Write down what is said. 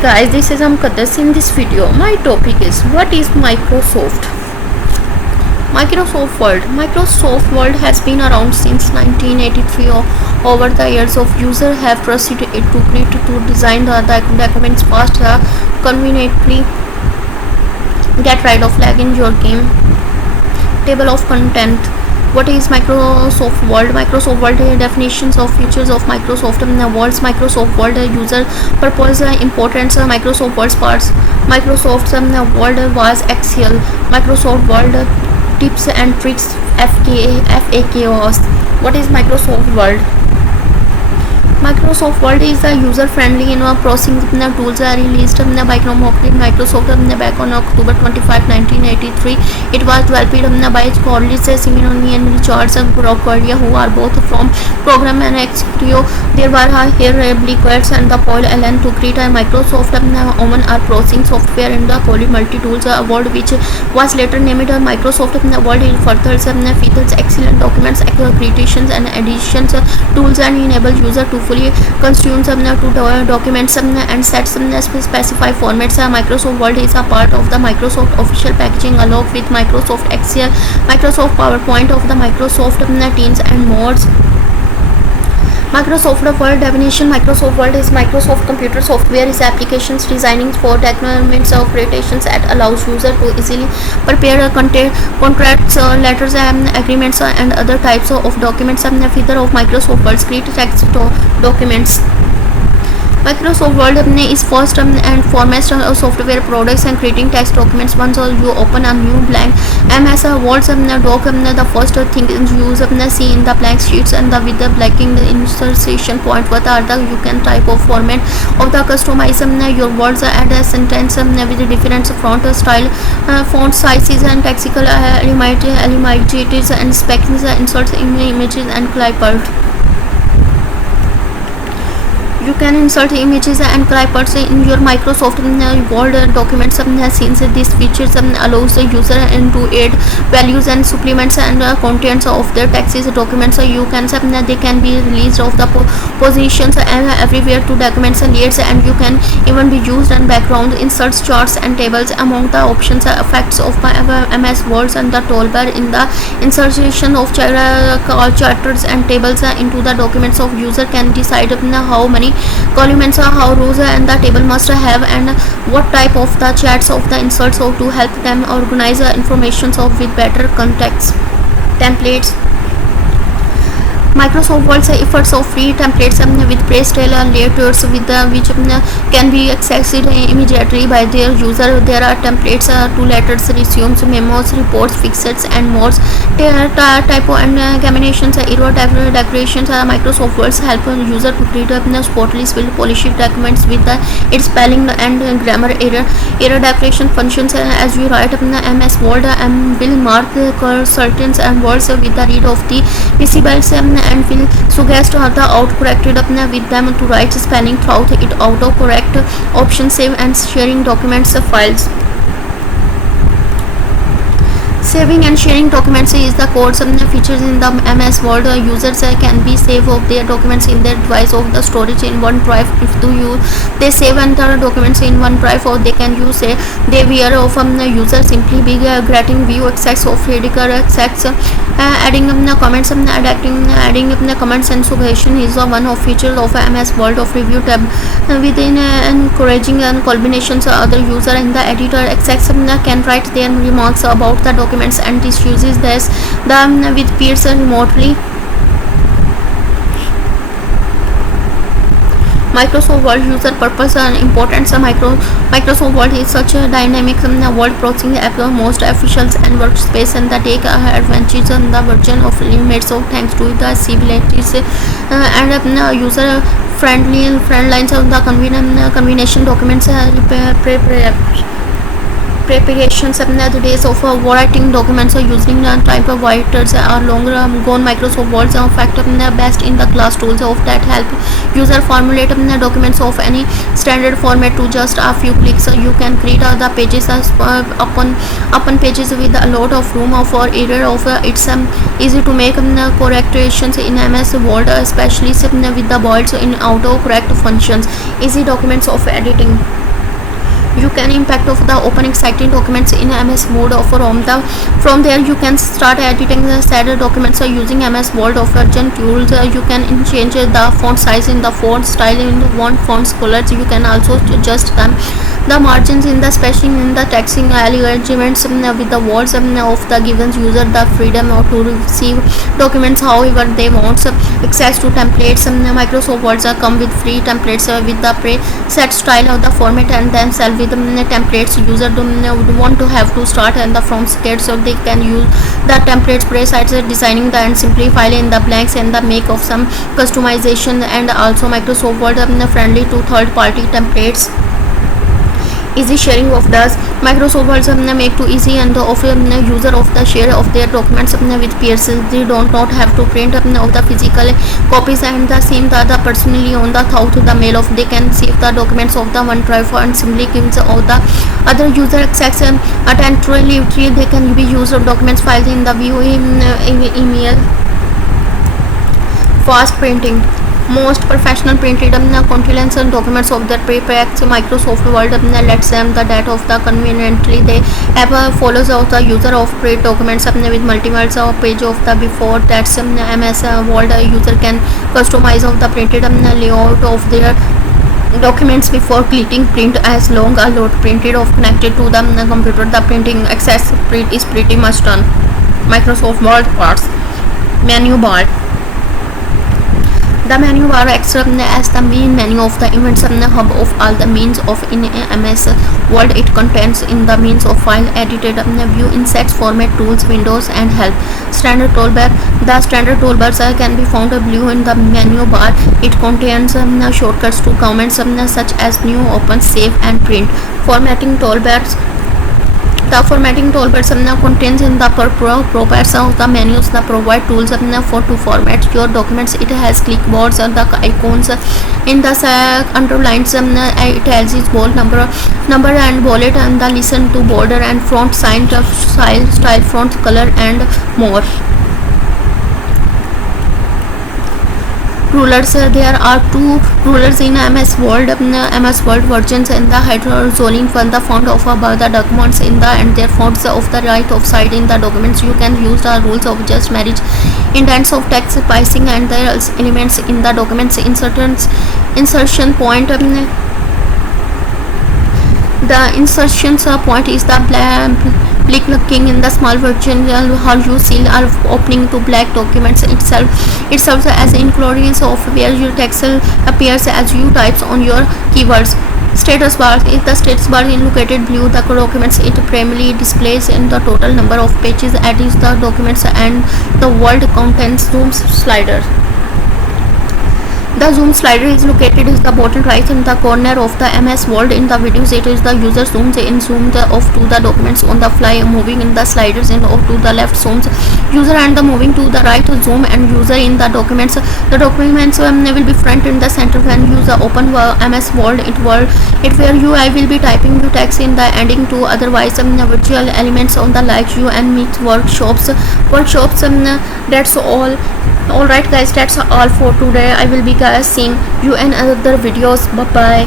guys, this is Amkadas. In this video, my topic is what is Microsoft? Microsoft Word. Microsoft Word has been around since 1983. Over the years of users have proceeded to create to design the documents fast, conveniently get rid of lag in your game. Table of content. What is Microsoft Word? Microsoft Word definitions of features of Microsoft Words. Microsoft Word user purpose importance. Microsoft Word's parts. Microsoft Word was Excel. Microsoft Word tips and tricks. FAQs. What is Microsoft Word? Microsoft Word is a user-friendly processing tools released by Microsoft back on October 25, 1983. It was developed by Corliss Simeoni and Richard Brocaria, who are both from Program and Executio. There were here Blickers and the Paul Allen to create a Microsoft Omen or processing software in the Poly Multi-Tools Award, which was later named Microsoft Word. It further features excellent documents, accreditations and additions tools and enable user to fully consume to documents and set specified formats. Microsoft Word is a part of the Microsoft official packaging along with Microsoft Excel, Microsoft PowerPoint of the Microsoft Teams and more. Microsoft Word definition. Microsoft Word is Microsoft computer software is applications designing for documents or creations that allows user to easily prepare contracts, letters and agreements and other types of documents. Feature of Microsoft Word: create text documents. Microsoft Word is first and foremost software products and creating text documents. Once you open a new blank MS Word doc, the first thing you see in the blank sheets and with the blanking insertion point. What are the you can type of format of the customize your words, add a sentence with different font style, font sizes and lexical elements and specs, insert images and clipart. You can insert images and clipart in your Microsoft Word documents. Since this feature allows the user to add values and supplements and contents of their text documents, you can they can be released of the positions everywhere to documents layers, and you can even be used in background inserts, charts and tables. Among the options effects of MS Words and the toolbar in the insertion of charts and tables into the documents of user can decide how many columns how rows and the table must have and what type of the charts of the inserts to help them organize information with better context. Templates. Microsoft Word's efforts of free templates with pre-style layouts with which can be accessed immediately by their user. There are templates to letters, resumes, memos, reports, fixes and more. Typo and combinations, error decorations. Microsoft Word help user to create spotless, will polish documents with its spelling and grammar error decoration functions. As you write MS Word will mark certain words with the read of the misspellings and will suggest the autocorrected with them to write spelling throughout it. Autocorrect option. Save and sharing documents files. Saving and sharing documents is the core features in the MS Word. Users can be save of their documents in their device of the storage in OneDrive. If they save and the documents in OneDrive, or they can use they were of user simply be granting view access of editor access, adding comments, adding comments and suggestion is one of features of MS Word of review tab. Within encouraging combinations, other user in the editor access can write their remarks about the documents and this uses this with peers remotely. Microsoft Word user purpose and importance. Microsoft Word is such a dynamic word processing app, most officials and workspace and the take advantage on the version of limits. So thanks to the civilities and user friendly lines of the combination documents preparations. The days of writing documents using type of writers are longer gone. Microsoft Word fact best in the class tools of that help user formulate documents of any standard format to just a few clicks. You can create the pages upon pages with a lot of room for error of it's easy to make corrections in MS Word, especially with the boilds in autocorrect functions. Easy documents of editing. you can impact of the open exciting documents in MS Word or from there you can start editing the standard documents using MS Word or version tools. You can change the font size in the font style in the font colors. You can also adjust the margins in the spacing in the texting arrangements with the words of the given user the freedom to receive documents however they want. Access to templates. Microsoft Words come with free templates with the preset style of the format and then sell with templates. User would want to have to start and from scratch, so they can use the templates presets designing the and simplify in the blanks and the make of some customization. And also Microsoft Word friendly to third party templates. Easy sharing of does Microsoft Word make to easy and of user of the share of their documents with peers. They don't not have to print of the physical copies and the same the personally on the thought the mail of they can save the documents of the OneDrive and simply gives all the other user access attentively. They can be used of documents files in the view email. Fast printing. Most professional printed contains and documents of their prepacked Microsoft Word lets them the data of the conveniently they have follows out the user of print documents with multiple page of the before that's MS Word user can customize of the printed layout of their documents before clicking print as long a load printed of connected to the computer. The printing access print is pretty much done. Microsoft Word parts. Menu bar. The menu bar acts as the main menu of the events hub of all the means of in MS Word. It contains in the means of file edited view insets format tools windows and help. Standard toolbar. The standard toolbars can be found below in the menu bar. It contains shortcuts to commands such as new open save and print. Formatting toolbars. The formatting toolbars contains in the properties of the menus the provide tools for to format your documents. It has clickboards and the icons in the underlines italicities bold number and bullet and the listen to border and font sign style font color and more. Rulers. There are two rulers in MS Word versions in the hydrozoling for the font of above the documents in the and their fonts of the right of side in the documents. You can use the rules of just marriage indents of text spacing and the elements in the documents insertion point. The insertion point is the black looking in the small version how you see are opening to black documents itself. It serves as an inclusion of where your text appears as you types on your keywords. Status bar is the status bar in located below the documents. It primarily displays in the total number of pages added the documents and the word contents. Zoom slider. The zoom slider is located in the bottom right in the corner of the MS Word. In the videos, it is the user zooms in, zoomed off to the documents on the fly, moving in the sliders in off to the left zooms user and the moving to the right zoom and user in the documents. The documents will be front in the center when user open MS Word. It where you I will be typing your text in the ending to otherwise virtual elements on the like you and meet workshops. That's all. Alright guys, that's all for today. I will be seeing you in other videos. Bye bye.